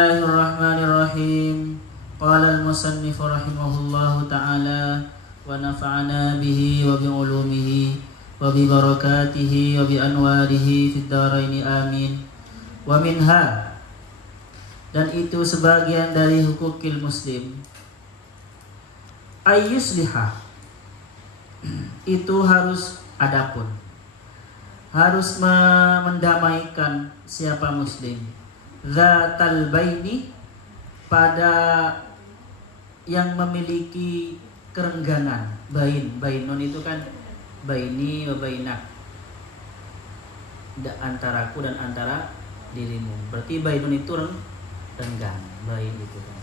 Bismillahirrahmanirrahim. Qala al-musannif rahimahullahu ta'ala wa nafa'ana bihi wa bi ulumihi wa bi barakatihi wa bi anwarihi fid dharaini amin. Wa minha, dan itu sebagian dari hukukil muslim, ayyusliha, itu harus adapun, harus mendamaikan siapa muslim, dzatal baini, pada yang memiliki kerenggangan. Bainun itu kan baini wa bainak, antaraku dan antara dirimu. Berarti bainun itu renggang, bain itu kan.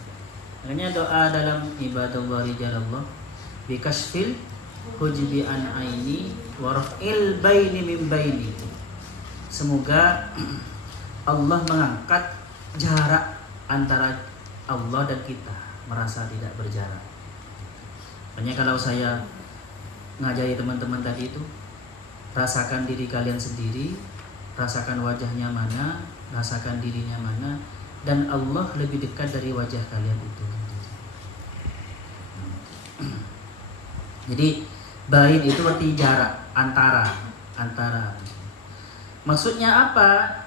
Makanya doa dalam ibadallah rijalallah, bikasfil hujbi an aini wa raf'il baini min baini. Semoga Allah mengangkat jarak antara Allah dan kita, merasa tidak berjarak. Makanya kalau saya ngajari teman-teman tadi itu, rasakan diri kalian sendiri, rasakan wajahnya mana, rasakan dirinya mana, dan Allah lebih dekat dari wajah kalian itu. Jadi bain itu berarti jarak, antara. Maksudnya apa?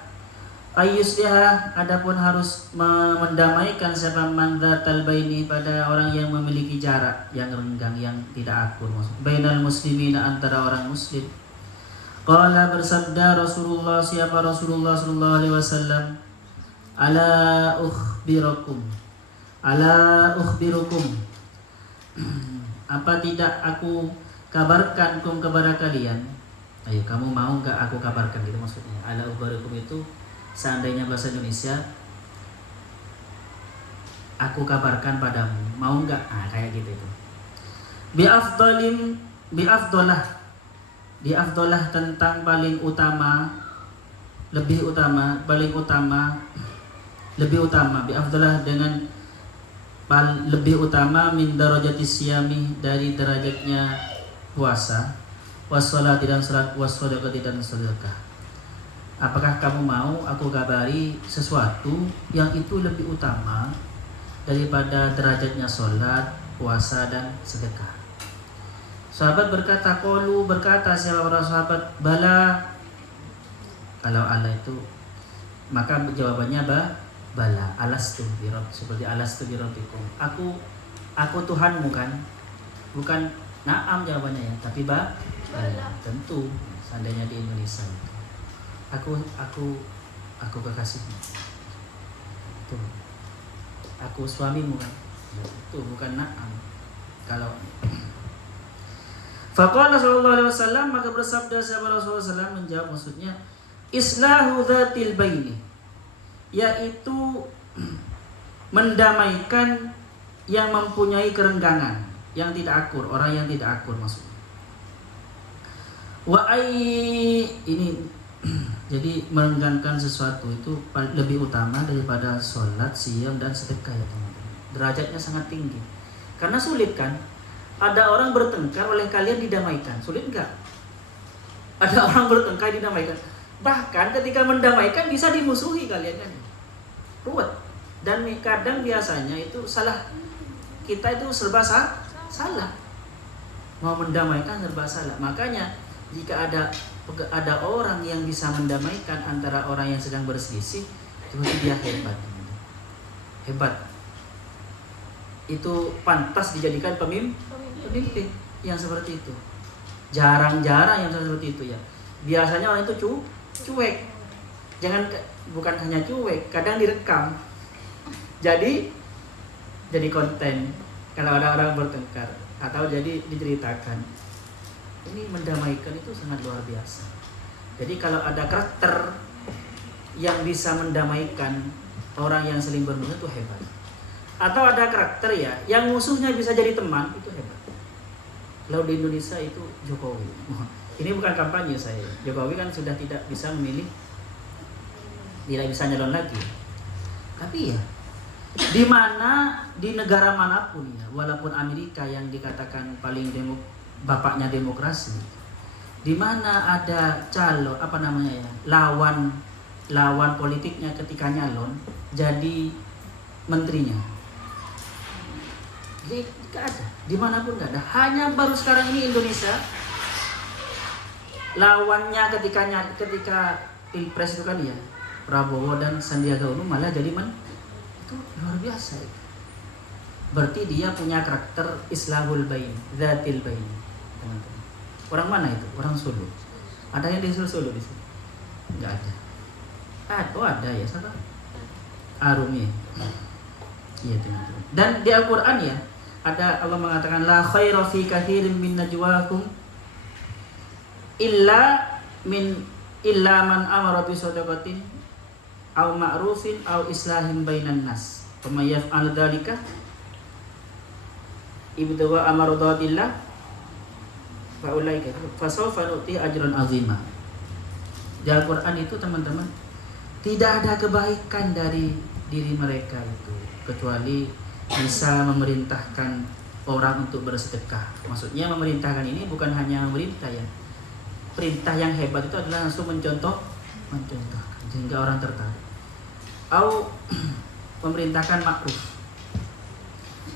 Ayyusliha, adapun harus mendamaikan siapa man dzatal baini, pada orang yang memiliki jarak yang renggang, yang tidak akur, maksud bainal muslimina, antara orang muslim. Qala, bersabda Rasulullah, siapa Rasulullah sallallahu alaihi wasallam, ala ukhbirukum, apa tidak aku kabarkan kepada kalian? Ayo, kamu mau enggak aku kabarkan, gitu maksudnya. Ala ukhbirukum itu seandainya bahasa Indonesia, aku kabarkan padamu, mau enggak? Kayak gitu itu. Di afdalah tentang paling utama, lebih utama, paling utama, lebih utama. Bi afdalah dengan lebih utama, min darajatis siyami, dari derajatnya puasa, wassalati dan salat, wassadaqati dan sedekah. Apakah kamu mau aku kabari sesuatu yang itu lebih utama daripada derajatnya sholat, puasa, dan sedekah? Sahabat berkata, berkata siapa para sahabat, bala. Kalau ala itu, maka jawabannya bala, alastu birab, seperti alastu birabbikum. Aku Tuhanmu kan? Bukan na'am jawabannya ya, tapi bala. Tentu, seandainya di Indonesia itu. Aku kekasihmu. Itu. Aku suamimu kan? Itu bukan na'am. Kalau faqala sallallahu alaihi wasallam, maka bersabda sahabat Rasulullah SAW, menjawab, maksudnya islahu dzatil baini, yaitu mendamaikan yang mempunyai kerenggangan, yang tidak akur, orang yang tidak akur maksudnya. Ini jadi merenggangkan sesuatu itu lebih utama daripada sholat, siyam, dan sedekah ya teman-teman. Derajatnya sangat tinggi. Karena sulit kan? Ada orang bertengkar oleh kalian didamaikan. Sulit enggak? Ada orang bertengkar didamaikan. Bahkan ketika mendamaikan bisa dimusuhi kalian kan? Ruwet. Dan kadang biasanya itu salah. Kita itu serba salah. Mau mendamaikan serba salah. Makanya jika ada orang yang bisa mendamaikan antara orang yang sedang berselisih, itu dia hebat. Hebat. Itu pantas dijadikan pemimpin yang seperti itu. Jarang-jarang yang seperti itu ya. Biasanya orang itu cuek. Bukan hanya cuek, kadang direkam. Jadi konten kalau ada orang bertengkar, atau jadi diceritakan. Ini mendamaikan itu sangat luar biasa. Jadi kalau ada karakter yang bisa mendamaikan orang yang saling bermusuh, itu hebat. Atau ada karakter ya yang musuhnya bisa jadi teman, itu hebat. Kalau di Indonesia itu Jokowi. Ini bukan kampanye saya. Jokowi kan sudah tidak bisa memilih, tidak bisa nyalon lagi. Tapi ya, di negara manapun ya, walaupun Amerika yang dikatakan paling bapaknya demokrasi, di mana ada calon lawan politiknya ketika nyalon jadi menterinya. Jadi nggak ada, dimanapun nggak ada. Hanya baru sekarang ini Indonesia lawannya ketika pilpres itu kan ya Prabowo dan Sandiaga Uno malah jadi itu luar biasa. Berarti dia punya karakter islahul bain, dzatil bain, teman-teman. Orang mana itu? Orang Solo. Ada yang di Solo di sini? Nggak ada. Oh ada ya, salah. Arumi. Iya teman-teman. Dan di Al-Quran ya ada Allah mengatakan la khaira fi katsirin min najwahum illa man amara bi shadaqatin aw ma'rufin aw islahin bainan nas. Faman yaf'al dzalika ibtigha amradatillah fa ulaika fasawfa nu'ti ajran 'azima. Di Al-Quran itu teman-teman tidak ada kebaikan dari diri mereka itu kecuali bisa memerintahkan orang untuk bersedekah. Maksudnya memerintahkan ini bukan hanya memerintah ya. Perintah yang hebat itu adalah langsung mencontohkan sehingga orang tertarik. Au memerintahkan makruf.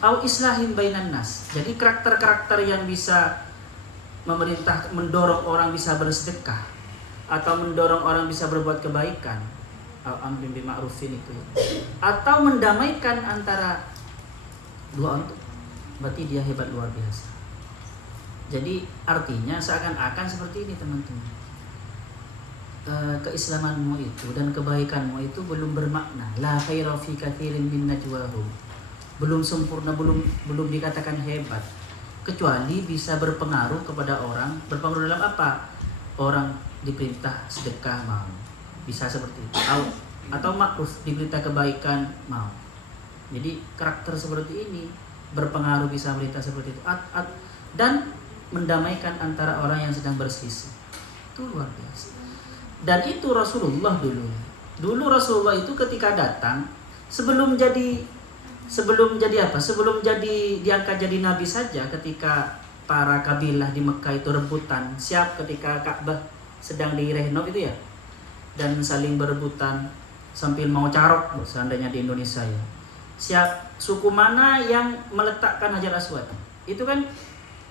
Au islahin bainan nas. Jadi karakter-karakter yang bisa mendorong orang bisa bersedekah atau mendorong orang bisa berbuat kebaikan. Amrin bil ma'rufin itu. Atau mendamaikan antara dua orang, berarti dia hebat luar biasa. Jadi artinya seakan-akan seperti ini teman-teman. Keislamanmu itu dan kebaikanmu itu belum bermakna. La khaira fi katsirin min najwahum. Belum sempurna, belum dikatakan hebat. Kecuali bisa berpengaruh kepada orang. Berpengaruh dalam apa? Orang diperintah sedekah mau. Bisa seperti itu. Atau makruf, diperintah kebaikan mau. Jadi karakter seperti ini berpengaruh bisa berita seperti itu dan mendamaikan antara orang yang sedang berselisih. Itu luar biasa. Dan itu Rasulullah dulu Rasulullah itu ketika datang sebelum jadi apa? Sebelum diangkat jadi nabi saja, ketika para kabilah di Mekah itu rebutan siap ketika Ka'bah sedang direnov itu ya, dan saling berebutan sambil mau carok seandainya di Indonesia ya. Siap suku mana yang meletakkan Hajar Aswad. Itu kan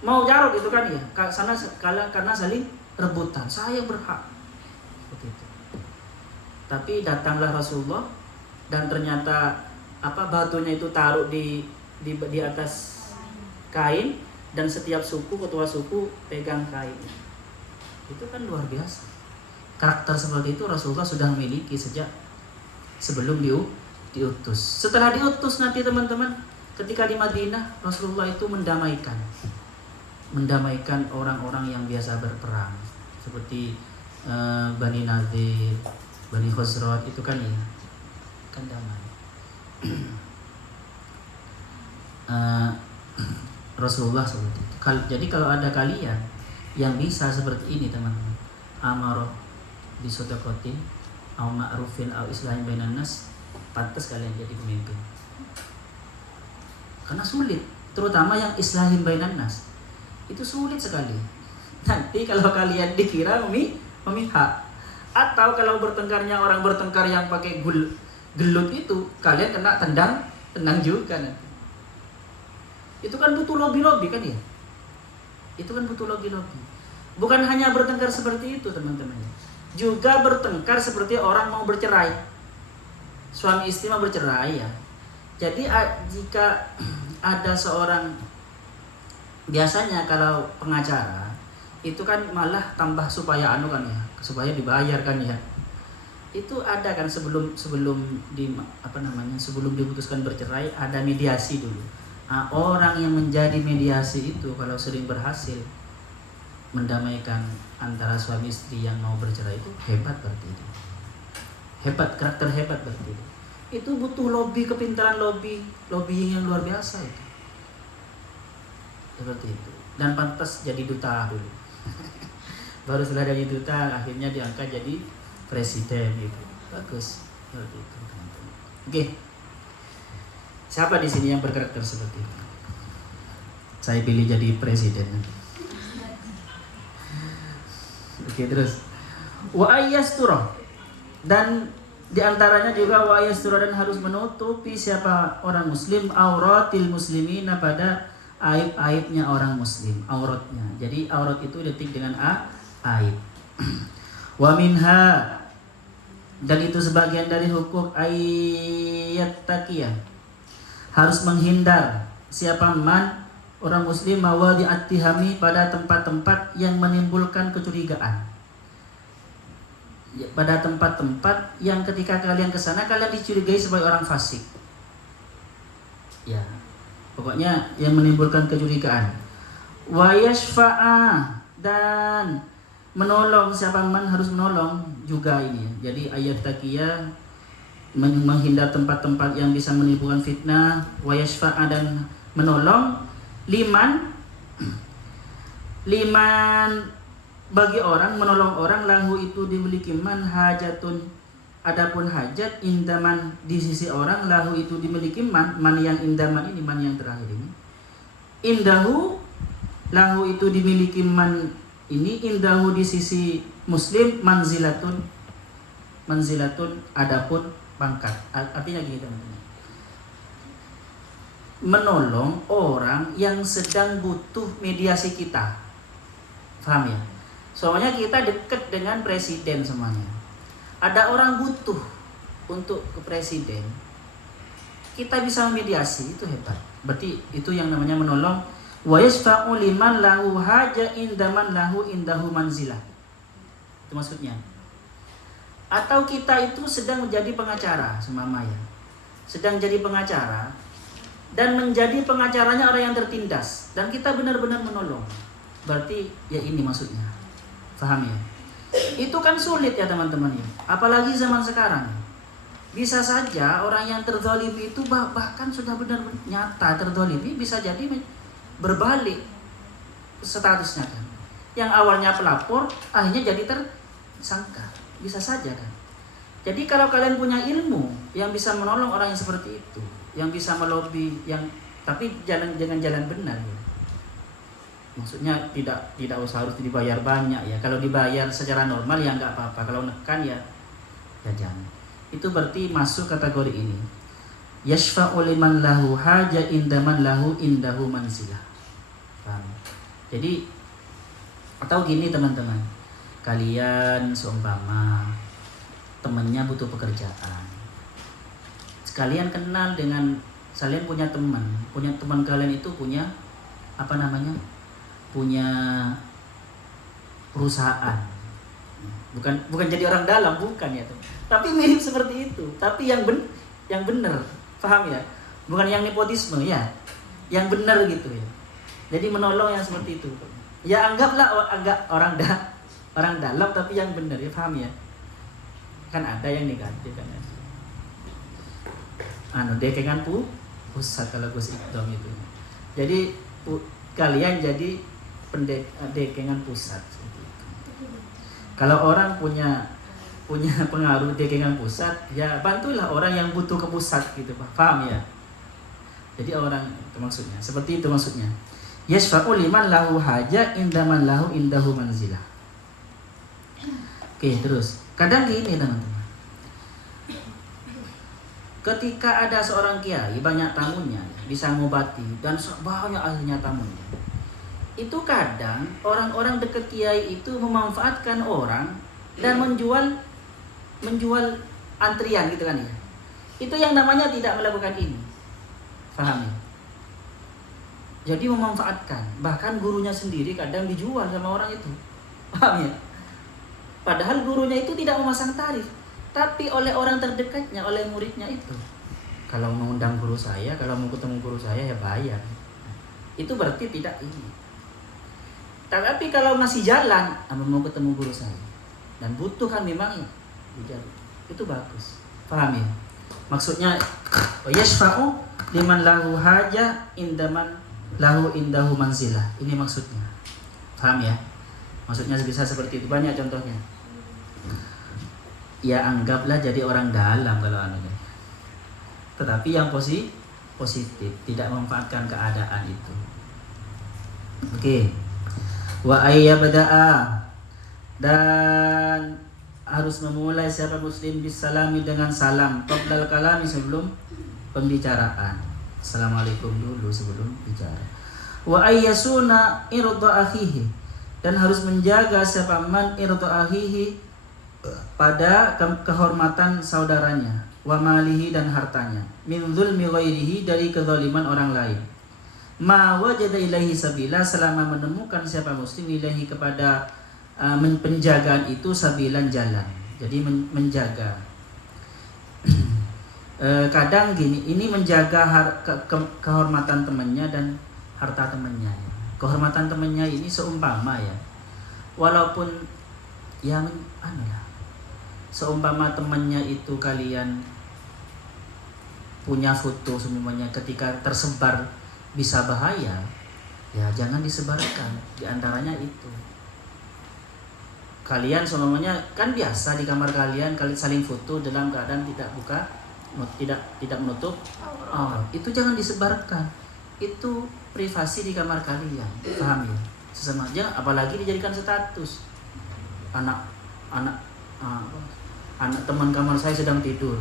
mau jarok itu kan ya. Karena saling rebutan. Saya berhak. Seperti itu. Tapi datanglah Rasulullah dan ternyata batunya itu taruh di atas kain dan setiap suku, ketua suku pegang kain. Itu kan luar biasa. Karakter seperti itu Rasulullah sudah memiliki sejak sebelum diutus. Setelah diutus nanti teman-teman, ketika di Madinah Rasulullah itu mendamaikan orang-orang yang biasa berperang seperti Bani Nadir, Bani Khosrot itu kan ya, kan damai. Rasulullah seperti itu. Jadi kalau ada kalian yang bisa seperti ini teman-teman, amarah bisodakotin, au ma'rufin au islahin bainan nas, pantas kalian jadi pemimpin. Karena sulit, terutama yang islahin bainan nas. Itu sulit sekali. Nanti kalau kalian dikira memihak, atau kalau bertengkarnya orang bertengkar yang pakai gelut itu, kalian kena tendang juga nanti. Itu kan butuh lobby kan ya? Itu kan butuh lobby. Bukan hanya bertengkar seperti itu teman-teman. Juga bertengkar seperti orang mau bercerai. Suami istri mau bercerai ya. Jadi jika ada seorang, biasanya kalau pengacara itu kan malah tambah supaya kan ya, supaya dibayar kan ya. Itu ada kan sebelum diputuskan bercerai ada mediasi dulu. Nah, orang yang menjadi mediasi itu kalau sering berhasil mendamaikan antara suami istri yang mau bercerai itu hebat berarti itu. Hebat, karakter hebat berarti itu. Itu butuh kepintaran lobbying yang luar biasa itu. Seperti itu. Dan pantas jadi duta dulu. Baru setelah jadi duta akhirnya diangkat jadi presiden gitu. Bagus. Seperti itu. Oke. Siapa di sini yang berkarakter seperti itu? Saya pilih jadi presiden. Oke, terus wa ayyastura, dan Di antaranya juga wa yastura, dan harus menutupi siapa orang muslim auratil muslimina, pada aib-aibnya orang muslim, auratnya. Jadi aurat itu detik dengan aib. Wa minha, dan itu sebagian dari hukum ayat taqiyah, harus menghindar siapa man orang muslim mawadi attihami, pada tempat-tempat yang menimbulkan kecurigaan. Pada tempat-tempat yang ketika kalian ke sana kalian dicurigai sebagai orang fasik. Ya, pokoknya yang menimbulkan kecurigaan. Wa yashfa'a, dan menolong siapa man, harus menolong juga ini. Jadi ayat taqiyah menghindar tempat-tempat yang bisa menimbulkan fitnah, wa yashfa'a, dan menolong liman bagi orang, menolong orang lahu itu dimiliki man hajatun, adapun hajat indaman di sisi orang, lahu itu dimiliki man yang indaman ini, man yang terakhir ini, indahu, lahu itu dimiliki man ini, indahu di sisi muslim, manzilatun, adapun pangkat. Artinya gini teman-teman, menolong orang yang sedang butuh mediasi kita, paham ya? Soalnya kita dekat dengan presiden semuanya. Ada orang butuh untuk ke presiden, kita bisa mediasi, itu hebat. Berarti itu yang namanya menolong. Wa yasfa'u liman lahu haja indaman lahu indahu manzilah. Itu maksudnya. Atau kita itu sedang menjadi pengacara semamanya. Sedang jadi pengacara dan menjadi pengacaranya orang yang tertindas, dan kita benar-benar menolong. Berarti ya ini maksudnya. Paham ya? Itu kan sulit ya teman-teman ya. Apalagi zaman sekarang. Bisa saja orang yang terzalimi itu bahkan sudah benar-benar nyata terzalimi, bisa jadi berbalik statusnya kan. Yang awalnya pelapor akhirnya jadi tersangka. Bisa saja kan. Jadi kalau kalian punya ilmu yang bisa menolong orang yang seperti itu, yang bisa melobi, tapi jangan jalan benar ya. Maksudnya tidak usah harus dibayar banyak ya. Kalau dibayar secara normal ya nggak apa-apa. Kalau nekan ya jangan. Itu berarti masuk kategori ini. Yashfa'u liman lahu haja indaman lahu indahu manzilah. Paham? Jadi atau gini teman-teman. Kalian seumpama temannya butuh pekerjaan. Kalian kenal dengan, kalian punya teman kalian itu punya punya perusahaan, bukan jadi orang dalam, bukan ya tuh, tapi mirip seperti itu, tapi yang benar, paham ya, bukan yang nepotisme ya, yang benar gitu ya. Jadi menolong yang seperti itu, ya anggaplah orang dalam tapi yang benar ya, paham ya, kan ada yang negatif kan ya. Dekengan pusat kalau Gus Ikdom itu, jadi kalian jadi dekengan pusat. Kalau orang punya pengaruh dekengan pusat, ya bantulah orang yang butuh ke pusat gitu, paham ya? Jadi orang itu maksudnya, seperti itu maksudnya. Yashfa'u liman lahu haja indaman lahu indahu manzilah. Oke, terus. Kadang gini teman-teman. Ketika ada seorang kiai banyak tamunya, bisa ngobati dan banyak ahlinya tamunya. Itu kadang orang-orang dekat kiai itu memanfaatkan orang dan menjual antrian gitu kan ya. Itu yang namanya tidak melakukan ini. Paham ya? Jadi memanfaatkan, bahkan gurunya sendiri kadang dijual sama orang itu. Paham ya? Padahal gurunya itu tidak memasang tarif, tapi oleh orang terdekatnya, oleh muridnya itu. Kalau mengundang guru saya, kalau mau ketemu guru saya ya bayar. Itu berarti tidak ini. Tapi kalau masih jalan, mau ketemu guru saya dan butuh kan memang ya, itu bagus. Paham ya? Maksudnya yashfa'u liman lahu haja indaman lahu indahu manzilah. Ini maksudnya. Paham ya? Maksudnya bisa seperti itu, banyak contohnya. Ya anggaplah jadi orang dalam kalau anunya. Tetapi yang positif, tidak memanfaatkan keadaan itu. Oke. Wa ayyabda'a, dan harus memulai siapa muslim bisalami dengan salam qablal kalami sebelum pembicaraan. Assalamualaikum dulu sebelum bicara. Wa ayyasuna irda akhihi, dan harus menjaga siapa man irda akhihi pada kehormatan saudaranya, wa malihi dan hartanya, min zulmi ghairihi dari kezaliman orang lain. Ma wajada ilaihi sabila, selama menemukan siapa muslim ilaihi kepada penjagaan itu sabilan jalan. Jadi menjaga. Kadang gini, ini menjaga kehormatan temannya dan harta temannya. Kehormatan temannya ini seumpama ya, walaupun yang seumpama temannya itu kalian punya foto semuanya, ketika tersebar bisa bahaya, ya jangan disebarkan. Di antaranya itu, kalian semuanya kan biasa di kamar kalian saling foto dalam keadaan tidak menutup itu jangan disebarkan. Itu privasi di kamar kalian, paham ya? Sesama aja, apalagi dijadikan status. Anak teman kamar saya sedang tidur.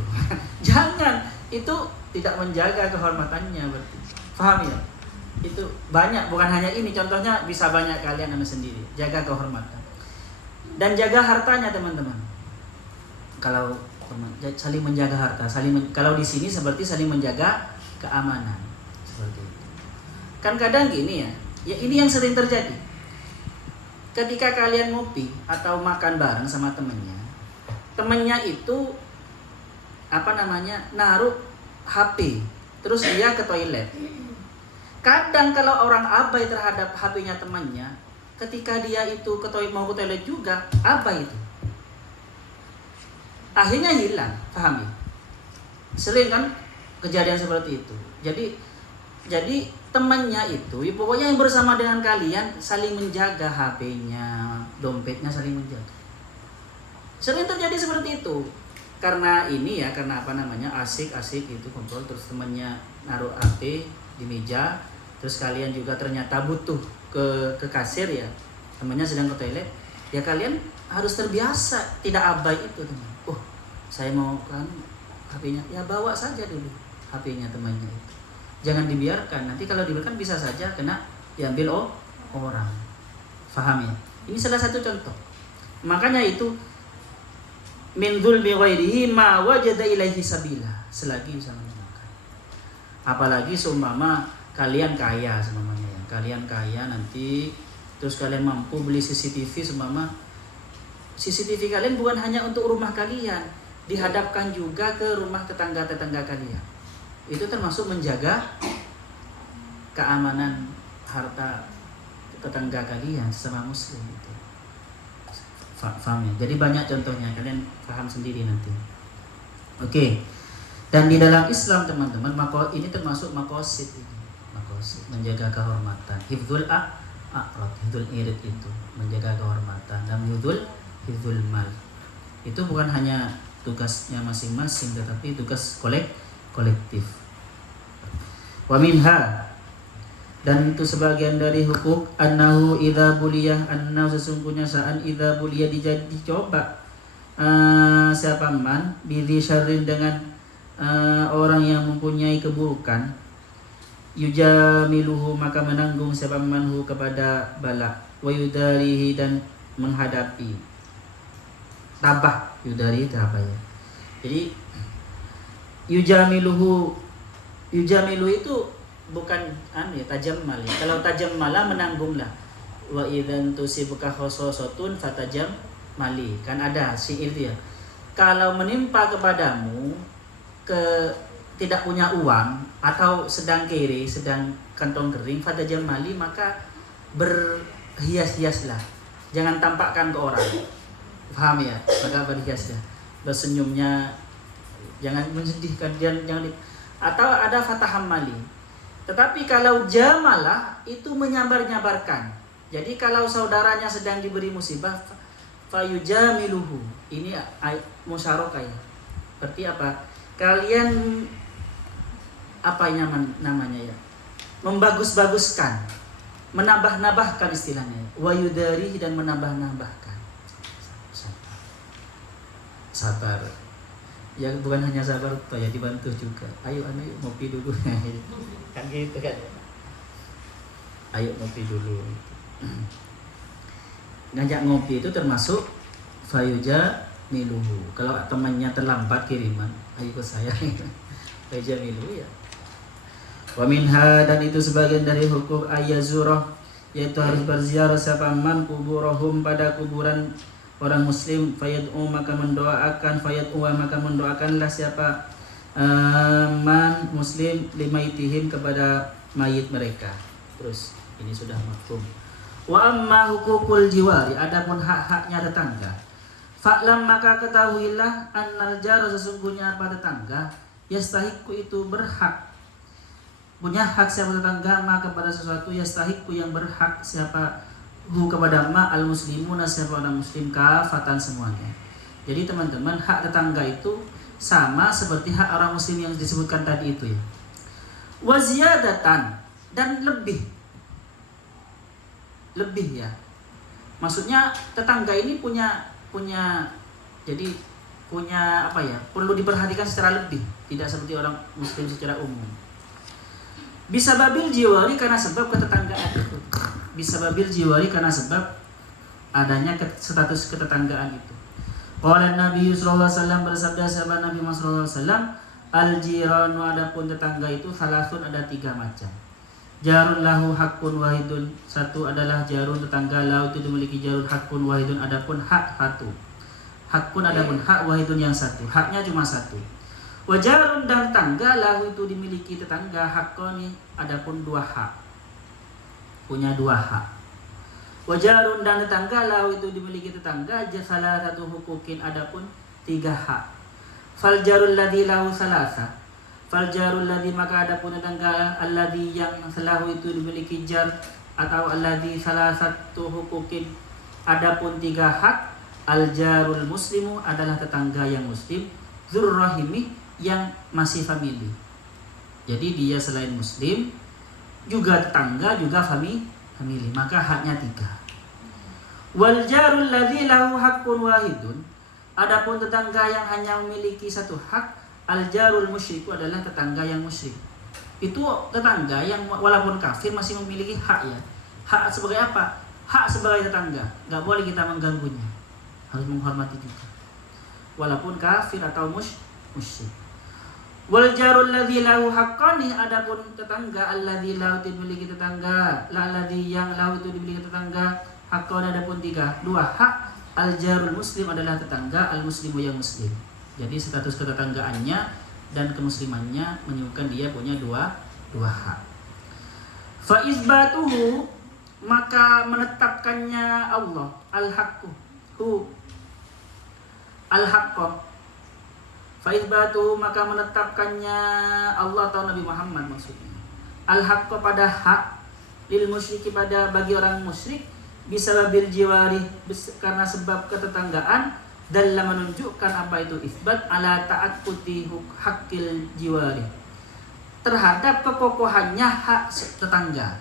Jangan, itu tidak menjaga kehormatannya berarti. Paham ya? Itu banyak, bukan hanya ini, contohnya bisa banyak kalian sendiri. Jaga kehormatan. Dan jaga hartanya teman-teman. Kalau saling menjaga harta, kalau di sini seperti saling menjaga keamanan. Seperti itu. Kan kadang gini ya ini yang sering terjadi. Ketika kalian ngopi atau makan bareng sama temennya itu naruh HP, terus dia ke toilet. Kadang kalau orang abai terhadap HP-nya temannya, ketika dia itu mau ke toilet juga abai itu, akhirnya hilang, paham ya? Sering kan kejadian seperti itu. Jadi temannya itu, pokoknya yang bersama dengan kalian saling menjaga HP-nya, dompetnya saling menjaga. Sering terjadi seperti itu. Karena ini ya, karena asik itu kumpul, terus temannya naruh HP di meja, terus kalian juga ternyata butuh ke kasir ya, temannya sedang ke toilet, ya kalian harus terbiasa tidak abai itu teman. Saya mau kan HP-nya, ya bawa saja dulu HP-nya temannya itu. Jangan dibiarkan, nanti kalau dibiarkan bisa saja kena diambil orang. Faham ya? Ini salah satu contoh. Makanya itu min dzulmi ghairihi ma wajada ilaihi sabila, selagi bisa menemukan. Apalagi seumpama kalian kaya semuanya ya. Kalian kaya nanti terus kalian mampu beli CCTV seumpama CCTV kalian bukan hanya untuk rumah kalian, dihadapkan juga ke rumah tetangga-tetangga kalian. Itu termasuk menjaga keamanan harta tetangga kalian sesama muslim itu. Faham ya? Jadi banyak contohnya, kalian paham sendiri nanti. Oke. Dan di dalam Islam teman-teman, ini termasuk maqasid ini. Maqasid, menjaga kehormatan. Hifdzul a'rad, hifdzul irid itu, menjaga kehormatan. Dan hifdzul mal. Itu bukan hanya tugasnya masing-masing, tetapi tugas kolektif. Wa minha, dan itu sebagian dari hukum annahu idza buliyah, annahu sesungguhnya saat idza buliyah dicoba siapa man bidhi syarrin dengan orang yang mempunyai keburukan, yujamiluhu maka menanggung siapa manhu kepada bala, wa yudarihi dan menghadapi. Tabah, yudari tabah ya. Jadi yujamilu itu bukan tajam mali. Kalau tajam malah menanggunglah. Wa idzan tusibuka khososotun fatajam mali. Kan ada syair itu ya. Kalau menimpa kepadamu tidak punya uang atau sedang kere, sedang kantong kering, fatajam mali, maka berhias-hiaslah. Jangan tampakkan ke orang. Paham ya? Maka berhiaslah. Bersenyumnya jangan menyedihkan, jangan atau ada fataham mali. Tetapi kalau jamalah itu menyambar-nyabarkan. Jadi kalau saudaranya sedang diberi musibah, fayujamiluhu. Ini musyarakah ya. Berarti apa? Kalian namanya ya? Membagus-baguskan, menambah-nambahkan istilahnya. Wa yudarihi dan menambah-nambahkan. sabar. Ya bukan hanya sabar toh, ya dibantu juga. Ayo yuk ngopi dulu. Kan gitu kan. Ayo ngopi dulu. Ngajak ngopi itu termasuk fayuja miluhu. Kalau temannya terlambat kiriman, ayo ke saya. Fayuja miluhu ya. Wa minha, dan itu sebagian dari hukum ayyazurah, yaitu harus berziarah siapa man kuburahum, pada kuburan orang muslim, fayad'u maka mendoakan, maka mendoakanlah siapa man muslim limaitihim kepada mayit mereka. Terus ini sudah mafhum. Wa amma hukukul jiwari, adapun hak-haknya tetangga. Fa'lam maka ketahuilah annal jar, sesungguhnya apa tetangga, yastahiqu itu berhak, punya hak siapa tetangga ma kepada sesuatu, yastahiqu yang berhak siapa hu kepada ma al muslimuna, siapa orang muslim kafatan semuanya. Jadi teman-teman, hak tetangga itu sama seperti hak orang muslim yang disebutkan tadi itu ya. Wa ziyadatan, dan lebih ya. Maksudnya tetangga ini punya jadi punya apa ya? Perlu diperhatikan secara lebih, tidak seperti orang muslim secara umum. Bisa babil jiwari, karena sebab ketetanggaan itu. Bisa babil jiwari, karena sebab adanya status ketetanggaan itu. Qala Nabi sallallahu alaihi wasallam, bersabda sahabat Nabi sallallahu alaihi wasallam, al-jiranu, adapun tetangga itu salasun, ada 3 macam. Jarun lahu hakun wahidun, satu adalah jarun tetangga lahu itu dimiliki jarun hakun wahidun, adapun hak satu. Hakun adapun hak, wahidun yang satu, haknya cuma satu. Wajarun, dan tetangga lahu itu dimiliki tetangga hakoni, adapun 2 hak, punya 2 hak. Wajarun, dan tetangga lahu itu dimiliki tetangga salah satu hukukin, adapun 3 hak. Faljarul ladzi lahu salasa, faljarul ladzi maka adapun tetangga alladzi yang salahu itu dimiliki jar atau alladzi salah satu hukukin, adapun 3 hak. Aljarul muslimu adalah tetangga yang muslim, dzurrahimi yang masih famili. Jadi dia selain muslim juga tetangga juga famili, maka haknya 3. Wal jarul ladzi lahu haqqun wahidun, adapun tetangga yang hanya memiliki 1 hak, al jarul musyriku adalah tetangga yang musyrik. Itu tetangga yang walaupun kafir masih memiliki hak ya. Hak sebagai apa? Hak sebagai tetangga, enggak boleh kita mengganggunya. Harus menghormati juga. Walaupun kafir atau musyrik. Wal jarul ladzi lahu haqqani, adapun tetangga alladzi lahu dimiliki tetangga, la ladzi yang lahu itu dimiliki tetangga, haqqan adapun 2 hak. Al jarul muslim adalah tetangga al muslimu yang muslim. Jadi status ketetanggaannya dan kemuslimannya menyebutkan dia punya 2 hak. Fa izbatuhu, maka menetapkannya Allah al-haqqu al-haqqo. Fa'idbatu, maka menetapkannya Allah atau Nabi Muhammad maksudnya. Al-haqqo, pada hak, lil musyriki, pada bagi orang musyrik, bisa babil jiwari, karena sebab ketetanggaan, dan menunjukkan apa itu isbat ala ta'akkuti haqqil jiwari, terhadap kekokohannya hak tetangga.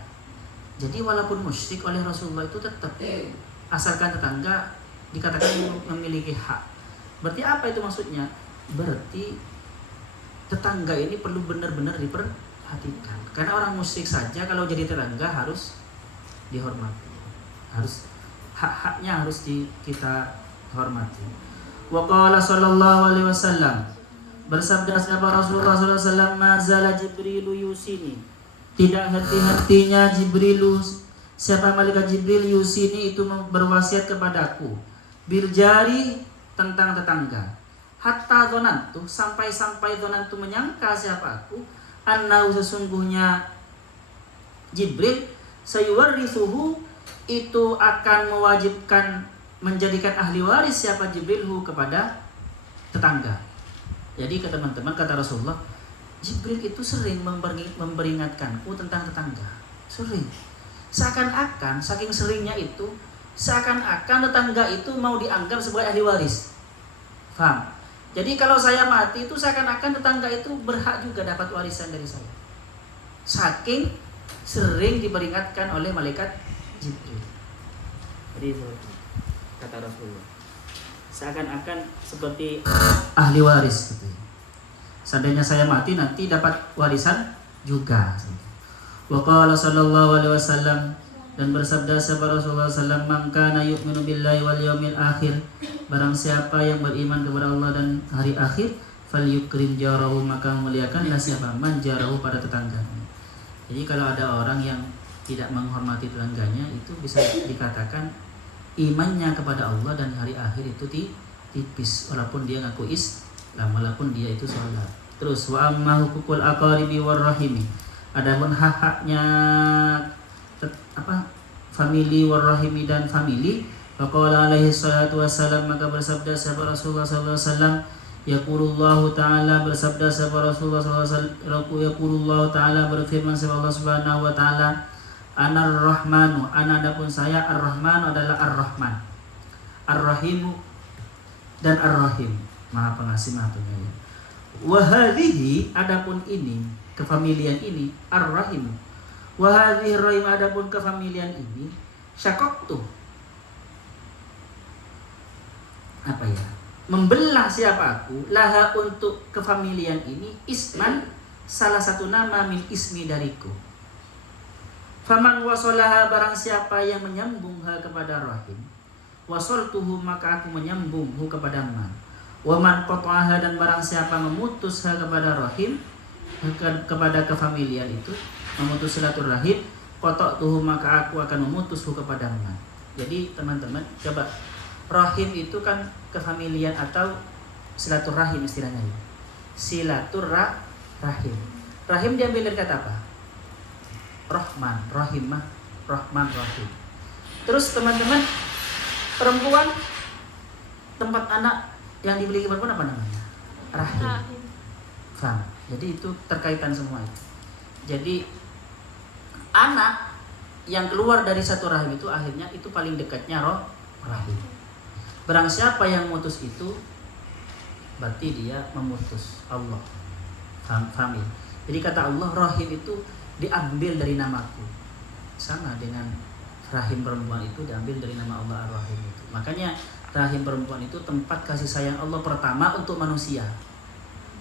Jadi walaupun musyrik oleh Rasulullah itu tetap, asalkan tetangga dikatakan memiliki hak. Berarti apa itu maksudnya? Berarti tetangga ini perlu benar-benar diperhatikan. Karena orang musyrik saja kalau jadi tetangga harus dihormati. Harus hak-haknya harus kita hormati. Wa qala sallallahu alaihi wasallam, bersabda siapa Rasulullah sallallahu alaihi wasallam, mazala Jibril yusini, tidak henti-hentinya Jibril, siapa malaikat Jibril, yusini itu berwasiat kepadaku, bil jari, tentang tetangga. Hatta dzanantu, sampai dzanantu menyangka siapa aku, annahu sesungguhnya Jibril sayuwarrithuhu itu akan mewajibkan menjadikan ahli waris siapa Jibril kepada tetangga. Jadi kata teman-teman, kata Rasulullah, Jibril itu sering memperingatkanku tentang tetangga. Sering. Seakan-akan saking seringnya itu, seakan-akan tetangga itu mau dianggap sebagai ahli waris. Faham? Jadi kalau saya mati itu seakan-akan tetangga itu berhak juga dapat warisan dari saya. Saking sering diperingatkan oleh malaikat Jibril. Jadi itu kata Rasulullah. seakan-akan seperti ahli waris gitu. Seandainya saya mati nanti dapat warisan juga. Wa qala sallallahu alaihi wasallam, dan bersabda sabda Rasulullah sallallahu alaihi wasallam, "Man kana yu'minu billahi wal yawmil akhir," barang siapa yang beriman kepada Allah dan hari akhir, falyukrim jarahu, maka muliakanlah siapa man jarahu, pada tetangganya. Jadi kalau ada orang yang tidak menghormati tetangganya, itu bisa dikatakan imannya kepada Allah dan hari akhir itu tipis, walaupun dia ngaku Islam, walaupun dia itu sholat. Terus wa amma hukukul aqaribi warrahimi, adapun hak-haknya famili warrahimi dan famili, faqala alaihi salatu wassalam, maka bersabda sahabat Rasulullah sallallahu alaihi wasallam, yaqulullahu ta'ala, bersabda sahabat Rasulullah sallallahu alaihi wasallam, yaqulullahu ta'ala, berfirman sahabat Allah subhanahu wa ta'ala, anar rahmanu, ana adapun saya ar-rahman adalah ar-rahman, ar-rahimu dan ar-rahim, maha pengasih maha penyayang. Wa hadhihi, adapun ini kefamilian ini, ar-rahim, wa hadhihi rahim, adapun kefamilian ini, syaqaqtu, apa ya, membelah siapa aku, laha, untuk kefamilian ini, isman, salah satu nama, min ismi, dariku. Faman wasolaha, barang siapa yang menyambungha kepada rahim, wasoltuhu, maka aku menyambunghu kepada man. Waman qata'aha, dan barang siapa memutusha kepada rahim, kepada kefamilian itu, memutus silaturahim, qata'tuhu, maka aku akan memutushu kepada man. Jadi teman-teman, coba, rahim itu kan kefamilian atau silaturahim istilahnya. Silaturahim. Rahim diambil dari kata apa? Rahman, rahimah, rahman, rahim. Terus teman-teman, perempuan, tempat anak yang dimiliki perempuan apa namanya? Rahim. Faham? Jadi itu terkaitan semua itu. Jadi anak yang keluar dari satu rahim itu akhirnya itu paling dekatnya rahim. Barang siapa yang memutus itu, berarti dia memutus Allah. Faham ya? Jadi kata Allah, rahim itu diambil dari namaku, sama dengan rahim perempuan itu diambil dari nama Allah Ar-Rahim itu. Makanya rahim perempuan itu tempat kasih sayang Allah pertama untuk manusia.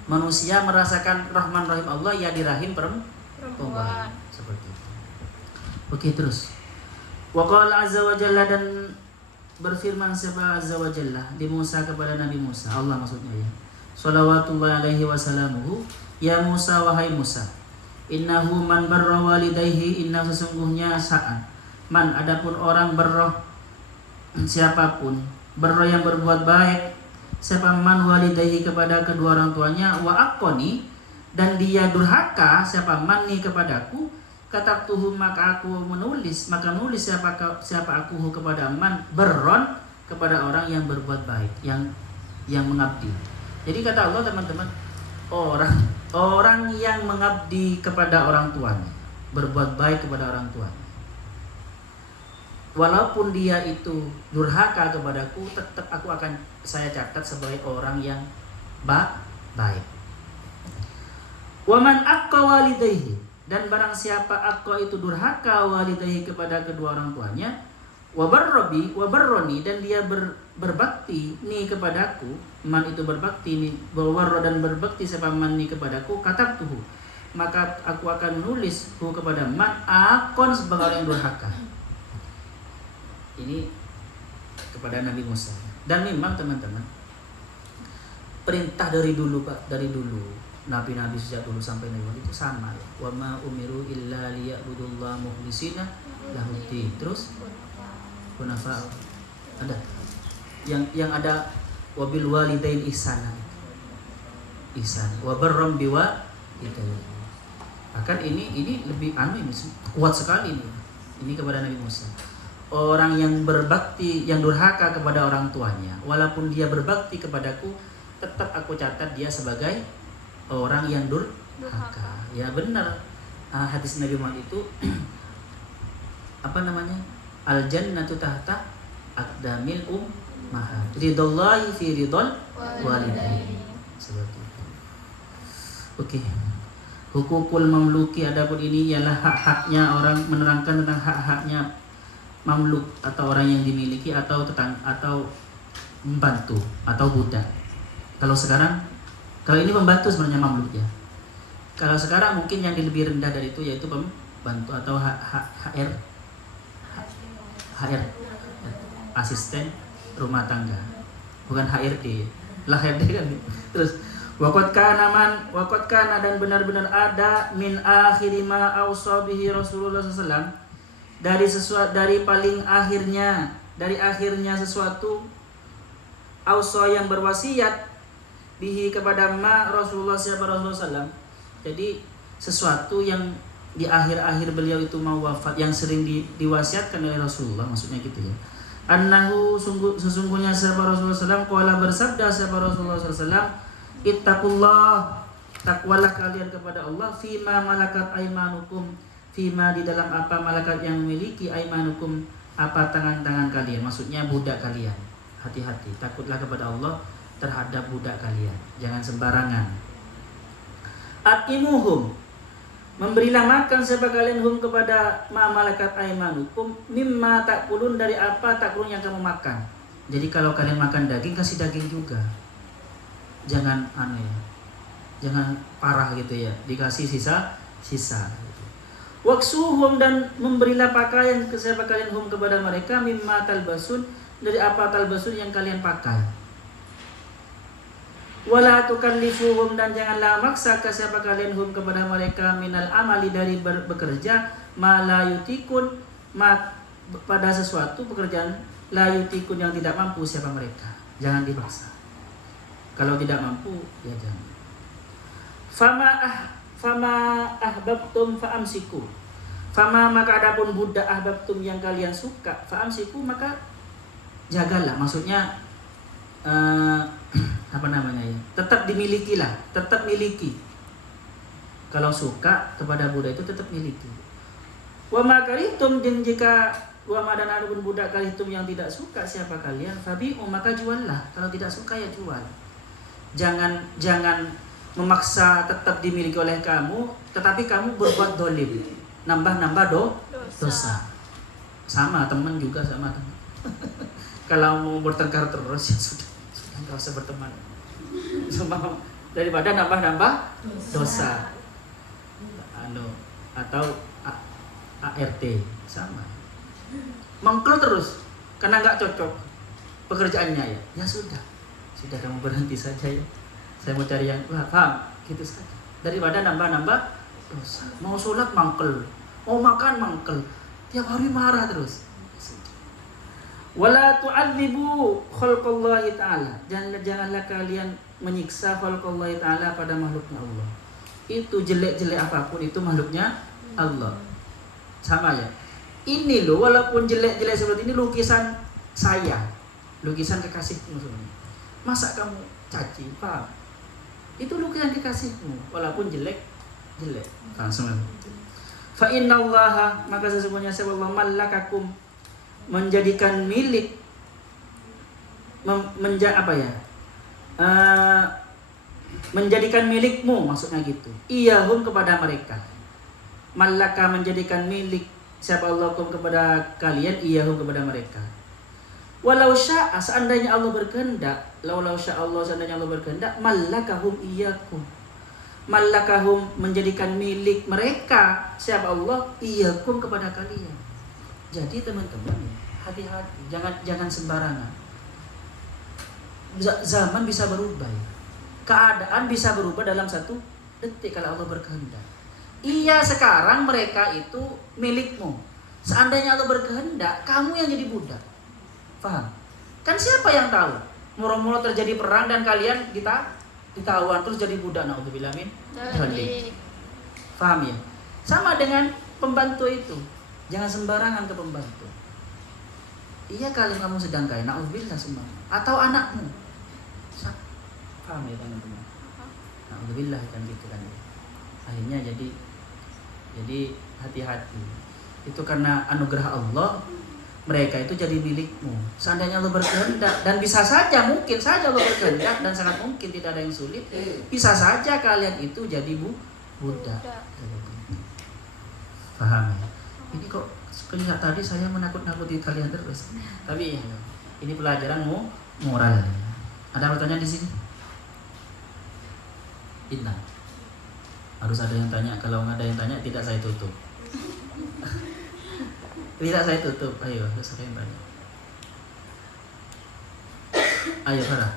Manusia merasakan Rahman Rahim Allah ya di rahim perempuan. Seperti itu. Oke, terus. Wa qala azza wa jalla, dan berfirman siapa azza wa jalla di Musa kepada Nabi Musa, Allah maksudnya ya. Shalawatullahi alaihi wasallamuhu, ya Musa, wahai Musa, innahu man barra walidayhi, inna sesungguhnya saat man, adapun orang barra, siapapun barra yang berbuat baik, siapa man walidayhi, kepada kedua orang tuanya, wa aqoni, dan dia durhaka, siapa man ni kepadaku, katabtuhu, maka aku menulis, maka nulis siapa aku kepada man berron, kepada orang yang berbuat baik, yang mengabdi. Jadi kata Allah teman-teman, orang yang mengabdi kepada orang tuanya, berbuat baik kepada orang tuanya, walaupun dia itu durhaka kepadaku, tetap aku akan saya catat sebagai orang yang baik. Waman aqqa walidayhi, dan barang siapa aqqa itu durhaka walidayhi, kepada kedua orang tuanya, wabarroni, dan dia berbakti nih kepadaku, man itu berbakti nih, wabarro, dan berbakti siapa man nih kepadaku, katabtuhu, maka aku akan nulis kepada man akon sebagai orang yang durhaka. Ini kepada Nabi Musa. Dan memang teman-teman, perintah dari dulu Pak, dari dulu nabi-nabi sejak dulu sampai Nabi itu sama ya. Wa ma umiru illa liya'budullaha mukhlishina lahuddin. Terus kunafa ada yang ada wabil walidain ihsana, wa barram biwa itu. Akan ini lebih ini kuat sekali ini kepada Nabi Musa. Orang yang berbakti, yang durhaka kepada orang tuanya, walaupun dia berbakti kepadaku, tetap aku catat dia sebagai orang yang durhaka. Ya benar. Hadis Nabi Muhammad itu apa namanya? Al jannatu tahta aqdamil ummahat. Ridallahi fi ridal walidain. Seperti itu. Oke. Hukukul mamluki, adapun ini ialah hak-haknya orang, menerangkan tentang hak-haknya mamluk atau orang yang dimiliki atau membantu atau budak. Kalau sekarang, kalau ini pembantu sebenarnya mamluk ya. Kalau sekarang mungkin yang lebih rendah dari itu yaitu pembantu atau HR, asisten rumah tangga, bukan HRD. Lah HRD kan. Terus waqad kana dan benar-benar ada min akhiri ma ausa bihi Rasulullah SAW, dari paling akhirnya, dari akhirnya sesuatu ausa yang berwasiat bihi kepada ma Rasulullah SAW. Jadi sesuatu yang di akhir-akhir beliau itu mau wafat, yang sering diwasiatkan oleh Rasulullah, maksudnya gitu ya. Annahu sesungguhnya sahabat Rasulullah SAW qala bersabda sahabat Rasulullah SAW, ittaqullah, takwalah kalian kepada Allah, fima malakat aimanukum, fima di dalam apa malakat yang memiliki aimanukum, apa tangan-tangan kalian, maksudnya budak kalian. Hati-hati, takutlah kepada Allah terhadap budak kalian, jangan sembarangan. Atimuhum, memberilah makan siapa kalian hum kepada ma malakat aimanukum, mimma takulun, dari apa takulun yang kamu makan. Jadi kalau kalian makan daging, kasih daging juga. Jangan aneh, jangan parah gitu ya, dikasih sisa. Waksuhum, dan memberilah pakaian ke siapa kalian hum kepada mereka, mimma talbasun, dari apa talbasun yang kalian pakai. Wala tukallifuhum, dan janganlah maksa ke siapa kalian hum kepada mereka, minal amali, dari bekerja, ma la yutikun, pada sesuatu pekerjaan, la yutikun, yang tidak mampu siapa mereka. Jangan dipaksa. Kalau tidak mampu ya jangan. Fama ahbabtum fa'amsiku. Fama, maka adapun budak ahbabtum yang kalian suka, fa'amsiku, maka jagalah. Maksudnya apa namanya ya, tetap dimilikilah, tetap miliki. Kalau suka kepada budak itu tetap miliki. Wa ma karitum, dan jika wa ma, dan adapun budak karitum yang tidak suka siapa kalian, fabi'u, maka juallah. Kalau tidak suka ya jual. Jangan memaksa tetap dimiliki oleh kamu, tetapi kamu berbuat dolim, nambah dosa. Sama teman juga, sama teman. Kalau mau bertengkar terus ya sudah nggak usah berteman. Daripada nambah dosa. Atau ART sama. Mengkel terus karena nggak cocok pekerjaannya ya sudah kamu berhenti saja ya. Saya mau cari yang paham gitu saja. Daripada nambah dosa. Mau sholat mangkel, mau makan mangkel, tiap hari marah terus. Wala tu'adzibu khalqallahi ta'ala, janganlah kalian menyiksa khalqallahi ta'ala, pada makhluknya Allah. Itu jelek-jelek apapun itu makhluknya Allah. Sama ya. Ini loh, walaupun jelek-jelek seperti ini lukisan saya, lukisan kekasihmu sebenarnya. Masa kamu caci, paham? Itu lukisan kekasihmu, walaupun jelek. Langsung. Fa innallaha, maka sesungguhnya Allah malakakum, menjadikan milik, menjadikan milikmu, maksudnya gitu. Iyahum, kepada mereka. Malaka, menjadikan milik siapa Allah kepada kalian, iyahum, kepada mereka. Walau sya'a, seandainya Allah berkehendak, seandainya Allah berkehendak, malakahum iyakum. Malakahum, menjadikan milik mereka siapa Allah, iyakum, kepada kalian. Jadi teman-teman, hati-hati, jangan sembarangan. Zaman bisa berubah ya. Keadaan bisa berubah dalam satu detik kalau Allah berkehendak. Iya, sekarang mereka itu milikmu. Seandainya Allah berkehendak, kamu yang jadi budak. Paham? Kan siapa yang tahu? Mula-mula terjadi perang dan kalian ditawan terus jadi budak, naudzubillah min dzalik. Paham ya? Sama dengan pembantu itu. Jangan sembarangan ke pembantu. Iya, kali kamu sedang kaya, naudzubillah semua. Atau anakmu. Paham ya teman-teman? Naudzubillah kan gitu kan. Akhirnya jadi hati-hati. Itu karena anugerah Allah, mereka itu jadi milikmu. Seandainya Allah berkehendak, dan bisa saja, mungkin saja Allah berkehendak, dan sangat mungkin tidak ada yang sulit, bisa saja kalian itu jadi budak. Paham ya? Ini kok kelihatan tadi saya menakut-nakuti kalian terus. Tapi ini pelajaran moral. Ada pertanyaan di sini? Inna. Harus ada yang tanya. Kalau nggak ada yang tanya, tidak saya tutup. Tidak saya tutup. Ayo, harus ada yang tanya. Ayo Farah.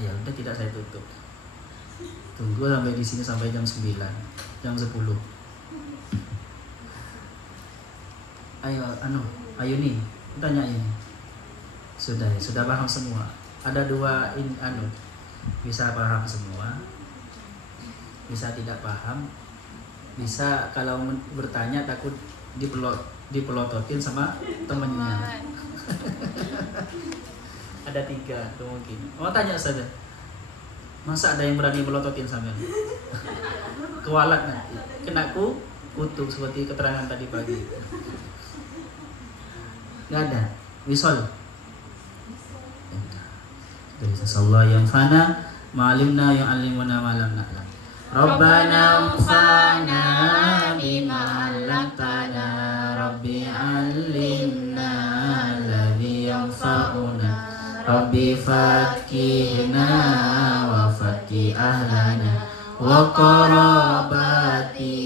Ayo, udah tidak saya tutup. Tunggu sampai di sini sampai jam 9, jam 10. Ayo, ayo nih, tanya ini. Sudah paham semua. Ada dua bisa paham semua, bisa tidak paham, bisa kalau bertanya takut dipelototin sama temennya. Ada 3 kemungkinan. Oh, tanya saja. Masa ada yang berani melototin sampean? Kewalat nanti. Kena kutuk seperti keterangan tadi pagi. Nggak ada. Wisol. Dari sesallah yang fana, ma'alimna yang alimuna ma'alam na'lam. Rabbana anfa'na bima 'allamtana, Rabbi 'allimna alladhi yanfa'una, Rabbi fakihna wa fakih ahlana wa qarabati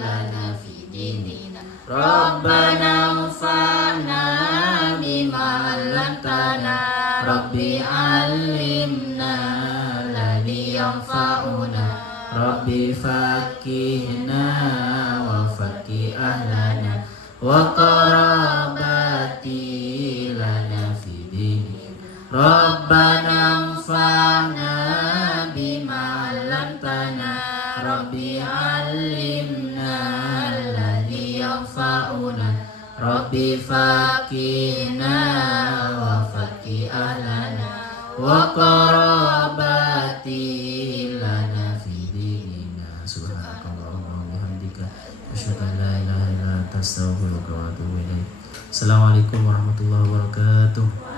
lana fi dinina. Rabbana anfa'na bima 'allamtana, Rabbi 'allimna alladhi yanfa'una, Rabbi fakihna wa fakih ahlana wa qarabati lana fi dinina. Rabbana anfa'na bima 'allamtana, Rabbi 'allimna alladhi yanfa'una, Rabbi fakihna wa fakih ahlana wa qarabati lana fi dinina. Subhanakallahumma wa bihamdika, asyhadu an la ilaha illa anta, astaghfiruka wa atubu ilaik. Assalamualaikum warahmatullahi wabarakatuh.